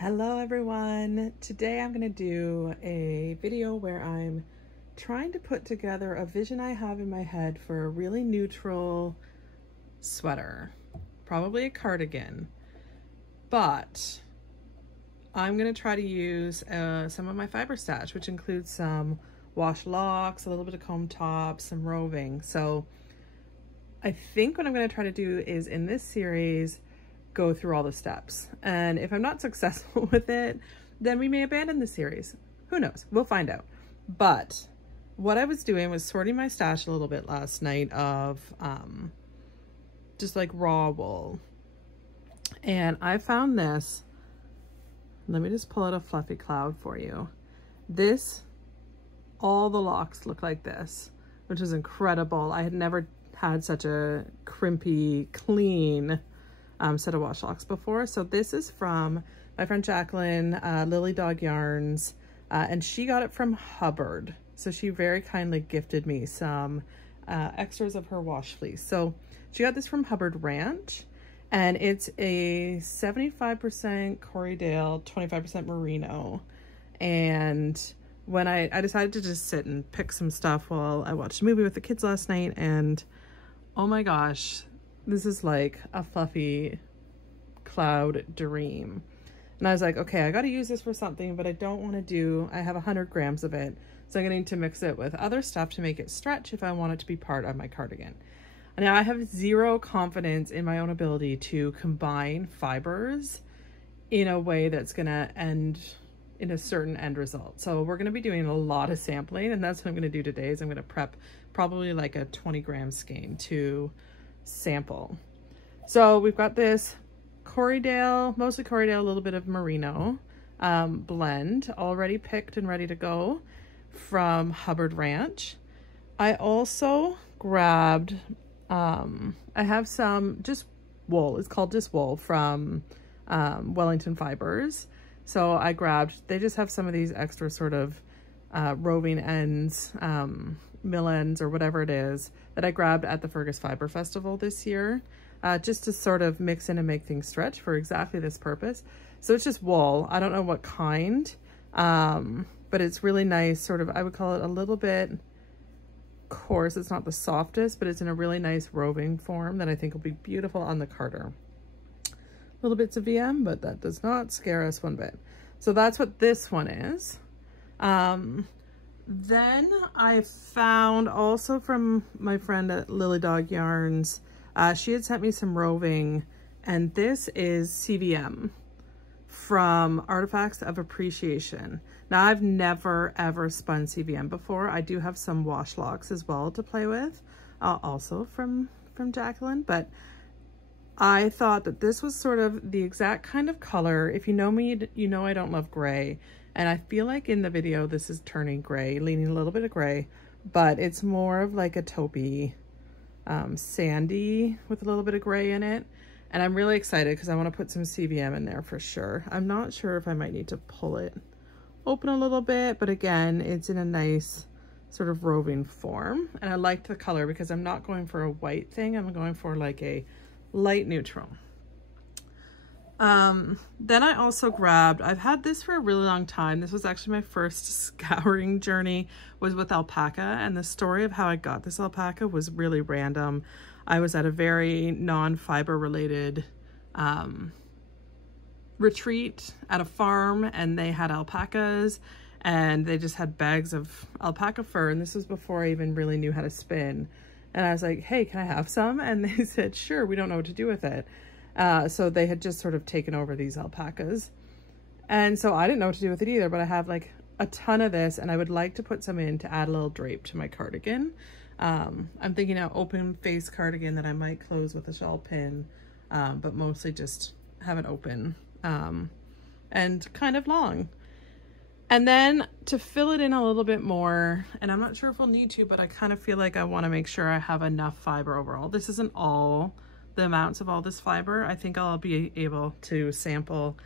Hello everyone. Today I'm going to do a video where I'm trying to put together a vision I have in my head for a really neutral sweater, probably a cardigan, but I'm going to try to use some of my fiber stash, which includes some wash locks, a little bit of comb tops, some roving. So I think what I'm going to try to do is in this series go through all the steps, and if I'm not successful with it, then we may abandon the series. Who knows? We'll find out. But what I was doing was sorting my stash a little bit last night of just like raw wool, and I found this. Let me just pull out a fluffy cloud for you. This, all the locks look like this, which is incredible. I had never had such a crimpy, clean set of wash locks before. So this is from my friend Jacqueline, Lily Dog Yarns, and she got it from Hubbard. So she very kindly gifted me some extras of her wash fleece. So she got this from Hubbard Ranch, and it's a 75% Corriedale, 25% merino. And when I decided to just sit and pick some stuff while I watched a movie with the kids last night, and oh my gosh, this is like a fluffy cloud dream. And I was like, okay, I got to use this for something, but I don't want to I have 100 grams of it. So I'm going to need to mix it with other stuff to make it stretch if I want it to be part of my cardigan. And now I have zero confidence in my own ability to combine fibers in a way that's going to end in a certain end result. So we're going to be doing a lot of sampling, and that's what I'm going to do today. Is I'm going to prep probably like a 20-gram skein to sample. So we've got this Corriedale, mostly Corriedale, a little bit of merino blend already picked and ready to go from Hubbard Ranch. I also grabbed I have some just wool. It's called just wool from Wellington Fibers. So I grabbed, they just have some of these extra sort of roving ends, mill ends or whatever it is, that I grabbed at the Fergus Fiber Festival this year, just to sort of mix in and make things stretch for exactly this purpose. So it's just wool. I don't know what kind, but it's really nice, sort of, I would call it a little bit coarse. It's not the softest, but it's in a really nice roving form that I think will be beautiful on the Carter. Little bits of VM, but that does not scare us one bit. So that's what this one is. Then I found also from my friend at Lily Dog Yarns, she had sent me some roving, and this is CVM from Artifacts of Appreciation. Now I've never ever spun CVM before. I do have some wash locks as well to play with, also from Jacqueline, but I thought that this was sort of the exact kind of color. If you know me, you know I don't love gray. And I feel like in the video, this is turning gray, leaning a little bit of gray, but it's more of like a taupey, sandy with a little bit of gray in it. And I'm really excited because I want to put some CVM in there for sure. I'm not sure if I might need to pull it open a little bit, but again, it's in a nice sort of roving form. And I liked the color because I'm not going for a white thing. I'm going for like a light neutral. Then I also grabbed, I've had this for a really long time. This was actually my first scouring journey, was with alpaca, and the story of how I got this alpaca was really random. I was at a very non-fiber related retreat at a farm, and they had alpacas, and they just had bags of alpaca fur, and this was before I even really knew how to spin. And I was like, hey, can I have some? And they said, sure, we don't know what to do with it. So they had just sort of taken over these alpacas. And so I didn't know what to do with it either, but I have like a ton of this, and I would like to put some in to add a little drape to my cardigan. I'm thinking an open face cardigan that I might close with a shawl pin, but mostly just have it open and kind of long. And then to fill it in a little bit more, and I'm not sure if we'll need to, but I kind of feel like I want to make sure I have enough fiber overall. This isn't all the amounts of all this fiber. I think I'll be able to sample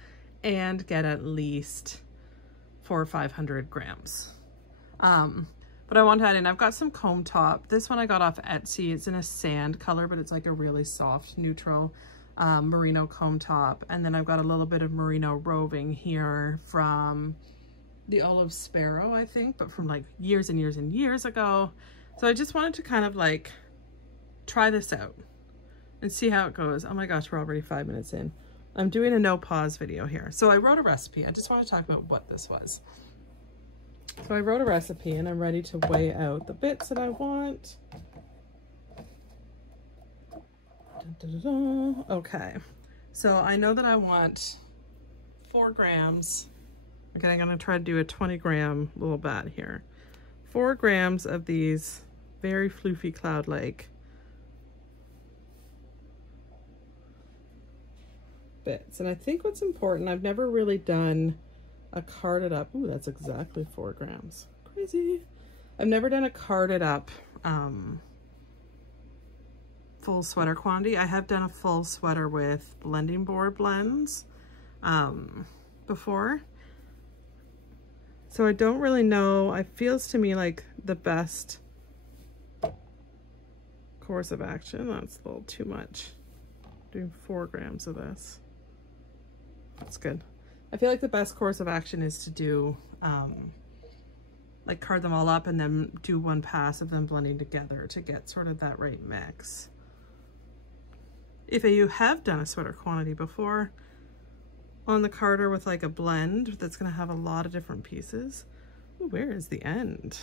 and get at least 400 or 500 grams. But I want to add in, I've got some comb top. This one I got off Etsy. It's in a sand color, but it's like a really soft neutral. merino comb top. And then I've got a little bit of merino roving here from the Olive Sparrow, I think, but from like years and years and years ago. So I just wanted to kind of like try this out and see how it goes. Oh my gosh, we're already 5 minutes in. I'm doing a no pause video here. So I wrote a recipe. I just want to talk about what this was. So I wrote a recipe and I'm ready to weigh out the bits that I want. Okay, so I know that I want 4 grams. Okay, I'm gonna try to do a 20-gram little bat here. 4 grams of these very floofy cloud-like bits. And I think what's important, I've never really done a carded up. Ooh, that's exactly 4 grams. Crazy. I've never done a carded up full sweater quantity. I have done a full sweater with blending board blends before. So I don't really know. It feels to me like the best course of action. That's a little too much. Doing 4 grams of this. That's good. I feel like the best course of action is to do like card them all up and then do one pass of them blending together to get sort of that right mix. If you have done a sweater quantity before on the carder with like a blend that's going to have a lot of different pieces. Ooh, where is the end?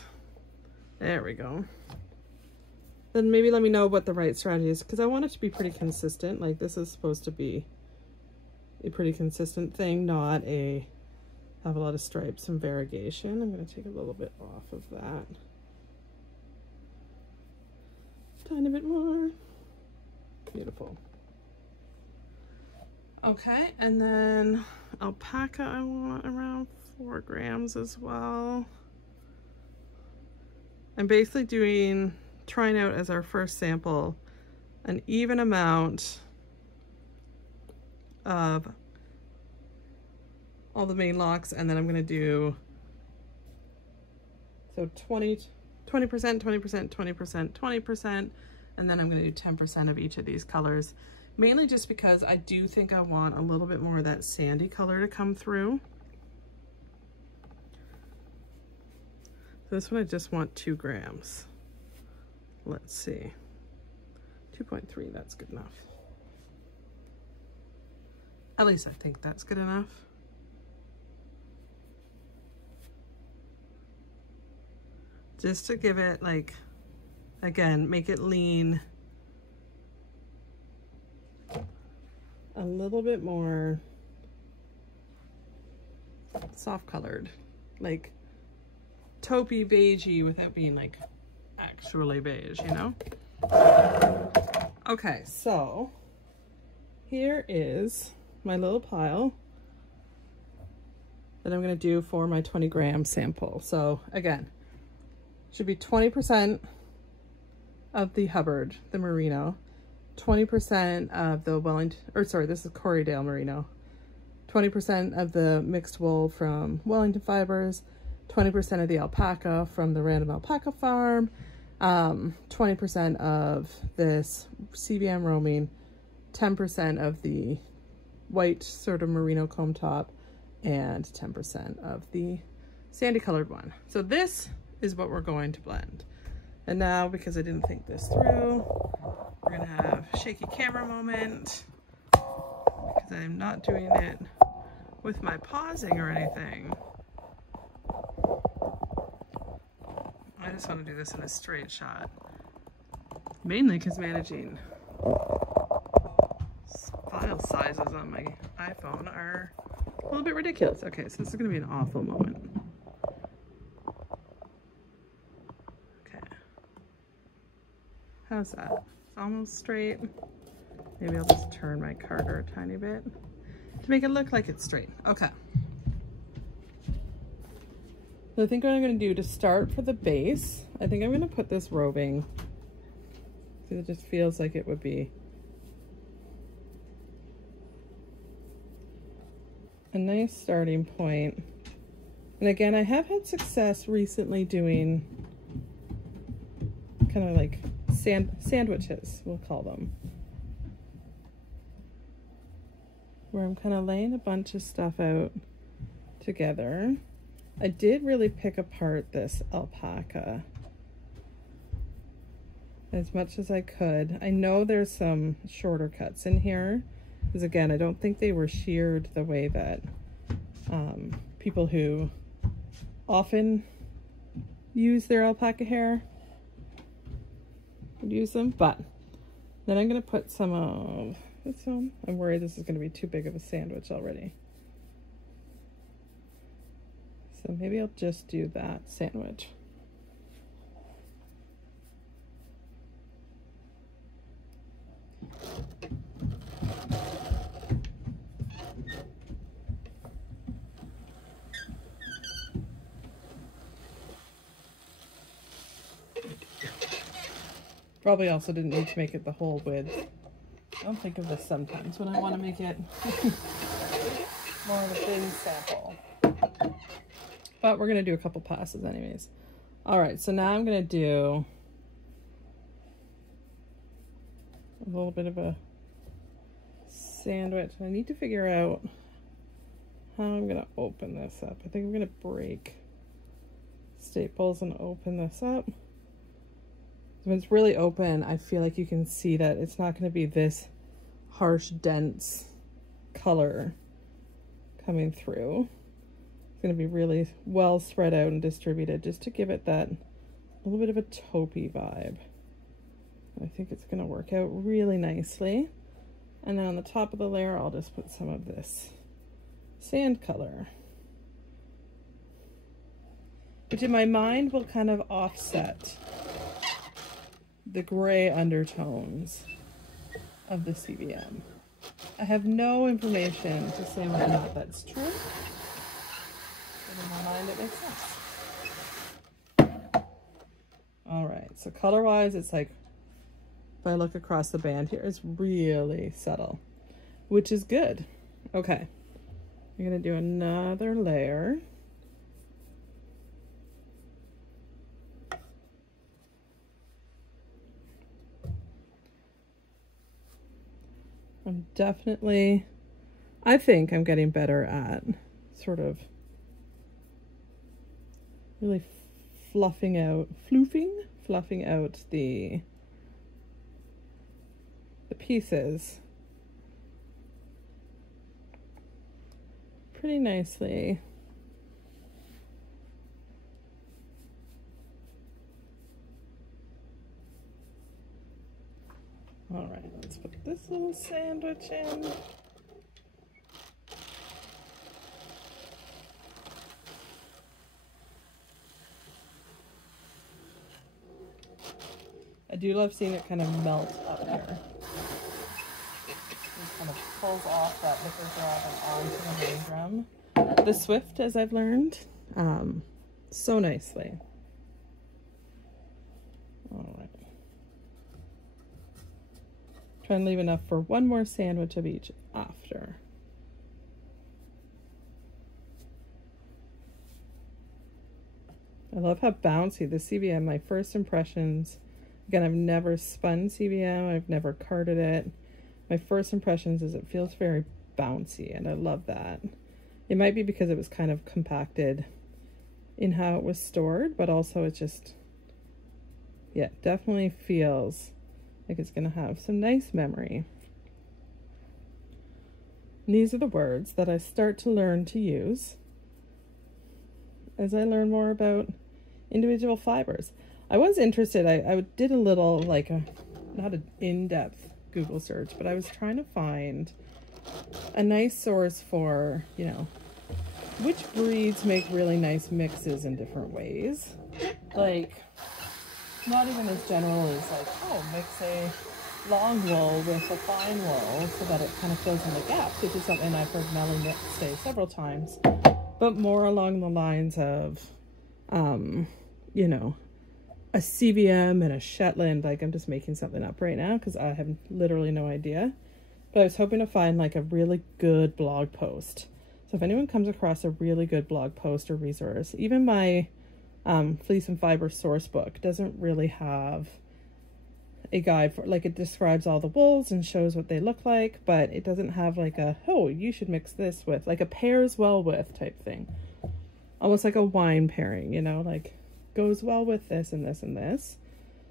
There we go. Then maybe let me know what the right strategy is, because I want it to be pretty consistent. Like this is supposed to be a pretty consistent thing, not a have a lot of stripes and variegation. I'm going to take a little bit off of that. Tiny bit more. Beautiful. Okay, and then alpaca I want around 4 grams as well. I'm basically trying out as our first sample an even amount of all the main locks, and then I'm gonna do so 20%, 20%, 20%, 20%, and then I'm gonna do 10% of each of these colors, mainly just because I do think I want a little bit more of that sandy color to come through. So this one I just want 2 grams. Let's see, 2.3, that's good enough. At least I think that's good enough. Just to give it, like, again, make it lean a little bit more soft colored, like taupey beigey without being like actually beige, you know? Okay, so here is my little pile that I'm gonna do for my 20-gram sample. So again, should be 20% of the Hubbard, the merino, 20% of the Wellington, or sorry, this is Corriedale merino, 20% of the mixed wool from Wellington Fibers, 20% of the alpaca from the Random Alpaca Farm, 20% of this CBM roaming, 10% of the white sort of merino comb top, and 10% of the sandy colored one. So this is what we're going to blend. And now, because I didn't think this through, we're gonna have a shaky camera moment, because I'm not doing it with my pausing or anything. I just want to do this in a straight shot, mainly because managing file sizes on my iPhone are a little bit ridiculous. Okay, so this is going to be an awful moment. Okay. How's that? It's almost straight. Maybe I'll just turn my carder a tiny bit to make it look like it's straight. Okay. So I think what I'm going to do to start for the base, I think I'm going to put this roving, because it just feels like it would be a nice starting point. And again, I have had success recently doing kind of like sandwiches, we'll call them. where I'm kind of laying a bunch of stuff out together. I did really pick apart this alpaca as much as I could. I know there's some shorter cuts in here, because again, I don't think they were sheared the way that people who often use their alpaca hair would use them. But then I'm going to put some of this on. I'm worried this is going to be too big of a sandwich already. So maybe I'll just do that sandwich. Probably also didn't need to make it the whole width. I don't think of this sometimes when I want to make it more of a thin sample. But we're going to do a couple passes anyways. Alright, so now I'm going to do a little bit of a sandwich. I need to figure out how I'm going to open this up. I think I'm going to break staples and open this up. When it's really open, I feel like you can see that it's not going to be this harsh, dense color coming through. It's going to be really well spread out and distributed, just to give it that little bit of a taupey vibe. I think it's going to work out really nicely. And then on the top of the layer, I'll just put some of this sand color, which in my mind will kind of offset the gray undertones of the CBM. I have no information to say whether or not that's true, but in my mind it makes sense. All right, so color-wise, it's like, if I look across the band here, it's really subtle, which is good. Okay, I'm gonna do another layer. I'm definitely, I think I'm getting better at sort of really fluffing out the pieces pretty nicely. All right, let's put this little sandwich in. I do love seeing it kind of melt up here. It kind of pulls off that liquor drop and onto the main drum. The Swift, as I've learned, so nicely. All right. Try and leave enough for one more sandwich of each after. I love how bouncy the CBM, my first impressions, again, I've never spun CBM, I've never carded it. My first impressions is it feels very bouncy, and I love that. It might be because it was kind of compacted in how it was stored, but also it just, yeah, definitely feels like it's going to have some nice memory. And these are the words that I start to learn to use as I learn more about individual fibers. I was interested, I did a little, like, not an in-depth Google search, but I was trying to find a nice source for, you know, which breeds make really nice mixes in different ways. Like, not even as general as like, oh, mix a long wool with a fine wool so that it kind of fills in the gaps, which is something I've heard Melanie say several times, but more along the lines of, you know, a CBM and a Shetland. Like, I'm just making something up right now because I have literally no idea, but I was hoping to find like a really good blog post. So if anyone comes across a really good blog post or resource, even my Fleece and Fiber source book doesn't really have a guide for, like, it describes all the wools and shows what they look like, but it doesn't have like a, oh, you should mix this with, like a pairs well with type thing. Almost like a wine pairing, you know, like goes well with this and this and this.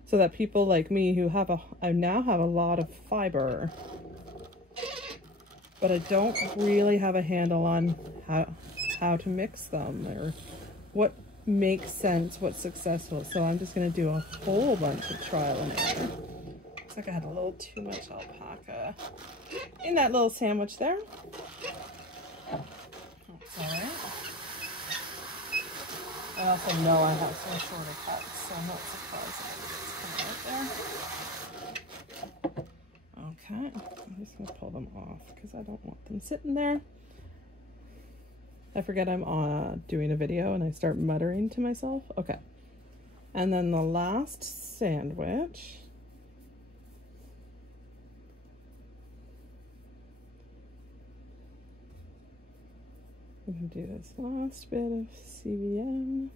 So that people like me who have I now have a lot of fiber, but I don't really have a handle on how to mix them or what makes sense, what's successful. So I'm just going to do a whole bunch of trial and error. Looks like I had a little too much alpaca in that little sandwich there. That's all right. I also know I have some shorter cuts, so I'm not surprised that it's coming out there. Okay, I'm just going to pull them off because I don't want them sitting there. I forget I'm doing a video and I start muttering to myself. Okay. And then the last sandwich. I'm going to do this last bit of CVM.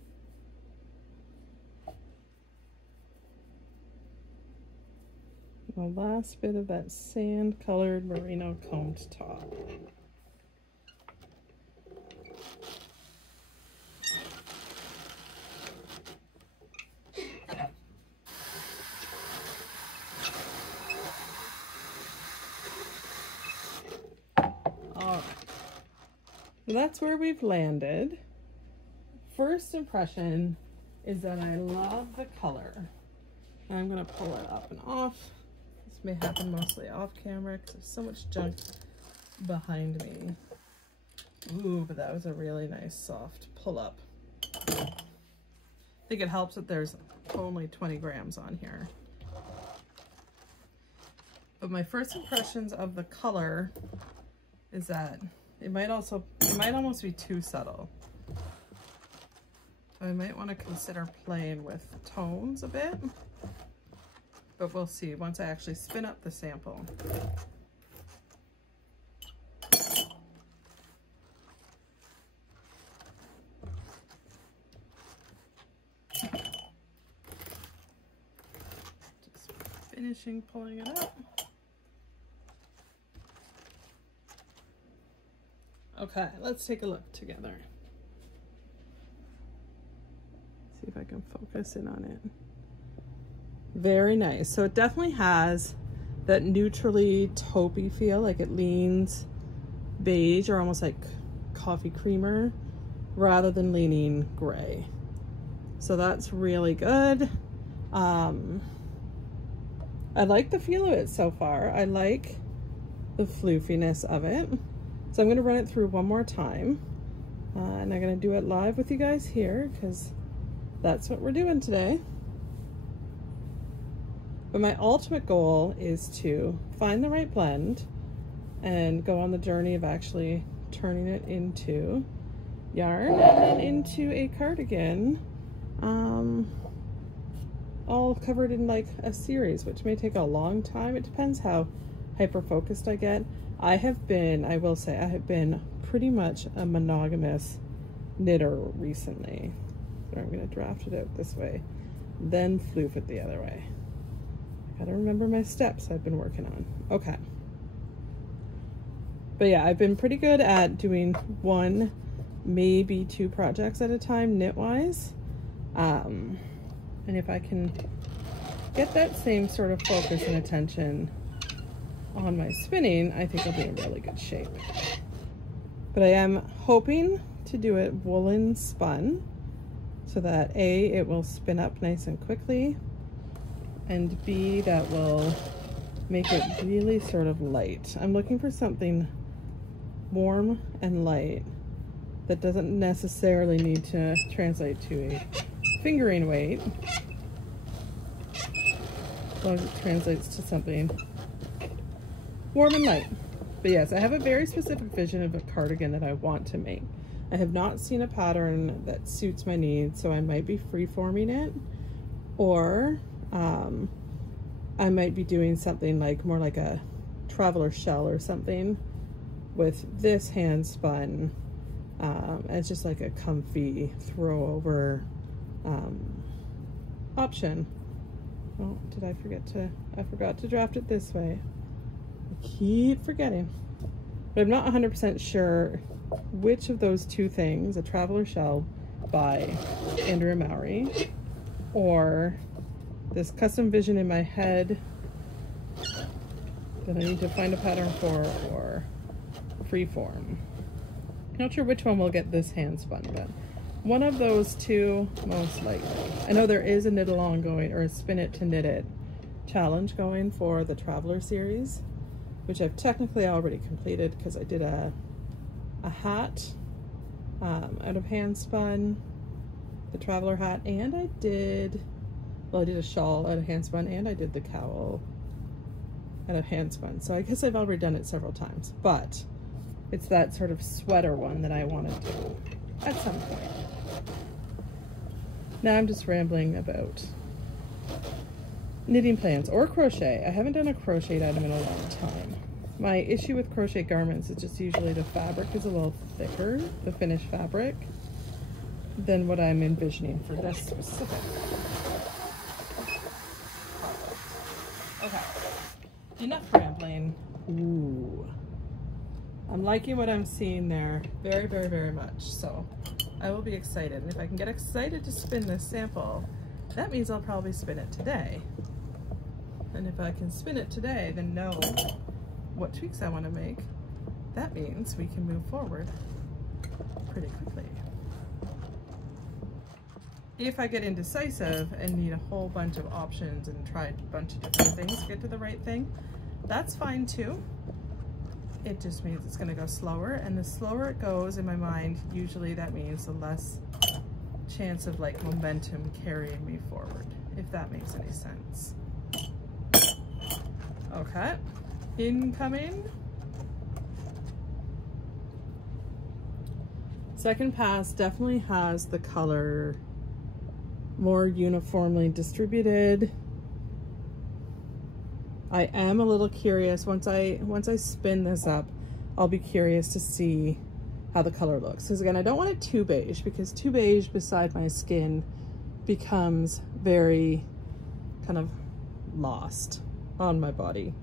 The last bit of that sand-colored merino combed top. So that's where we've landed. First impression is that I love the color. I'm gonna pull it up and off. This may happen mostly off camera because there's so much junk behind me. Ooh, but that was a really nice soft pull up. I think it helps that there's only 20 grams on here. But my first impressions of the color is that it might almost be too subtle. So I might want to consider playing with tones a bit, but we'll see once I actually spin up the sample. Just finishing pulling it up. Okay, let's take a look together. See if I can focus in on it. Very nice. So it definitely has that neutrally taupey feel, like it leans beige or almost like coffee creamer rather than leaning gray. So that's really good. I like the feel of it so far. I like the floofiness of it. So I'm going to run it through one more time, and I'm going to do it live with you guys here because that's what we're doing today. But my ultimate goal is to find the right blend and go on the journey of actually turning it into yarn and then into a cardigan, all covered in like a series, which may take a long time. It depends how hyper focused I get. I will say I have been pretty much a monogamous knitter recently. So I'm going to draft it out this way, then floof it the other way. I gotta remember my steps I've been working on. Okay. But yeah, I've been pretty good at doing one, maybe two projects at a time knit-wise. And if I can get that same sort of focus and attention on my spinning, I think I'll be in really good shape. But I am hoping to do it woolen-spun so that A, it will spin up nice and quickly, and B, that will make it really sort of light. I'm looking for something warm and light that doesn't necessarily need to translate to a fingering weight, as long as it translates to something warm and light. But yes, I have a very specific vision of a cardigan that I want to make. I have not seen a pattern that suits my needs, so I might be free-forming it, or I might be doing something like more like a traveler shell or something with this hand spun as just like a comfy throw over option. Oh, did I forget to, I forgot to draft it this way. I keep forgetting. But I'm not 100% sure which of those two things, a Traveler Shell by Andrea Mowry, or this custom vision in my head that I need to find a pattern for, or Freeform. Not sure which one will get this hand spun, but one of those two most likely. I know there is a knit along going, or a spin it to knit it challenge going for the Traveler series, which I've technically already completed because I did a hat out of hand spun, the Traveler hat, and I did a shawl out of hand spun, and I did the cowl out of hand spun. So I guess I've already done it several times, but it's that sort of sweater one that I want to do at some point. Now I'm just rambling about knitting plans or crochet. I haven't done a crochet item in a long time. My issue with crochet garments is just usually the fabric is a little thicker, the finished fabric, than what I'm envisioning for this specific. Okay, enough rambling. Ooh, I'm liking what I'm seeing there very, very, very much. So I will be excited. And if I can get excited to spin this sample, that means I'll probably spin it today. And if I can spin it today, then know what tweaks I want to make, that means we can move forward pretty quickly. If I get indecisive and need a whole bunch of options and try a bunch of different things to get to the right thing, that's fine too. It just means it's going to go slower, and the slower it goes in my mind, usually that means the less chance of like momentum carrying me forward, if that makes any sense. Okay, incoming. Second pass definitely has the color more uniformly distributed. I am a little curious. Once I spin this up, I'll be curious to see how the color looks. Because again, I don't want it too beige, because too beige beside my skin becomes very kind of lost on my body.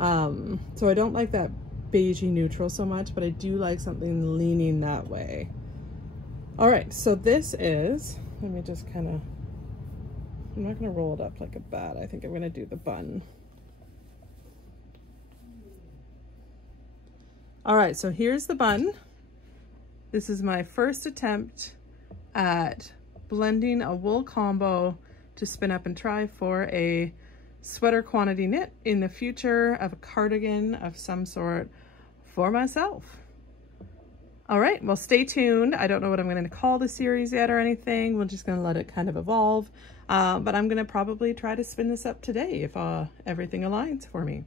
So I don't like that beigey neutral so much, but I do like something leaning that way. All right, so this is, let me just kind of, I'm not going to roll it up like a bat. I think I'm going to do the bun. All right, so here's the bun. This is my first attempt at blending a wool combo to spin up and try for a sweater quantity knit in the future of a cardigan of some sort for myself. All right, well, stay tuned. I don't know what I'm going to call the series yet or anything. We're just going to let it kind of evolve. But I'm going to probably try to spin this up today if everything aligns for me.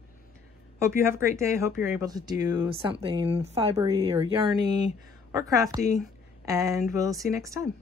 Hope you have a great day. Hope you're able to do something fibery or yarny or crafty, and we'll see you next time.